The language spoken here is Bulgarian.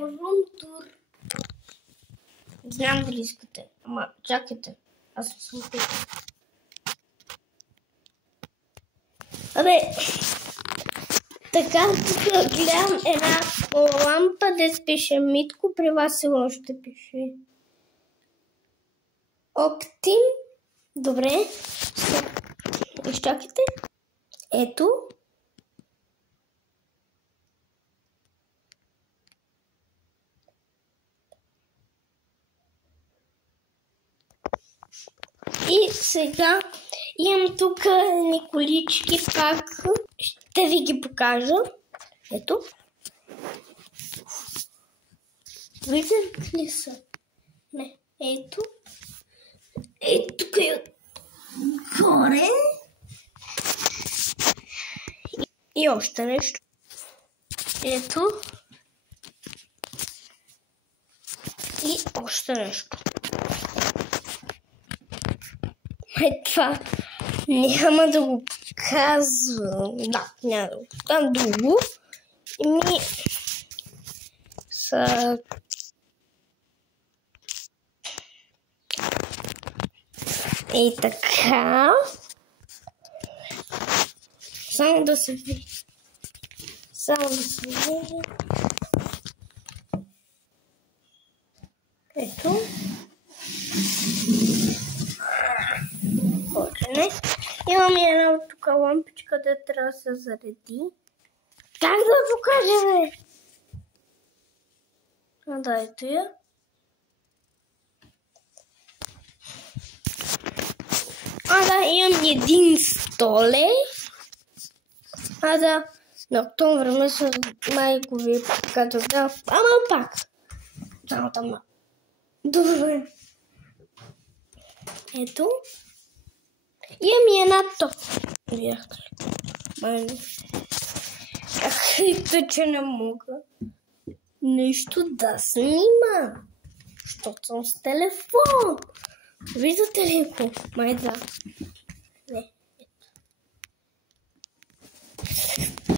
рум тур. Не знам дали искате. Ама чакайте. Аз съм тук. Абе, така тук гледам една лампа, де пише Митко, при вас сигурно ще пише Оптим. Добре. Изчакайте. Ето. И сега имам тук колички пак. Ще ви ги покажа. Ето. Виждате ли са? Не. Ето. Ето тук е горе. И още нещо. Ето. И още нещо. Това няма да го показвам. Да, няма да го показвам друго. И са... И така. Само да се види. Ето. Имам и една от тук лампичка, да трябва да се зареди. Как да покажа, бе? Да, ето я. Да, имам един столе. Да, на това време с майко ви казах, да, ама пак. Там. Добре. Ето. Имам и една топ. Видяхте ли? Майно. Ето, че не мога нещо да снима. Защото съм с телефон. Виждате ли го? Май да.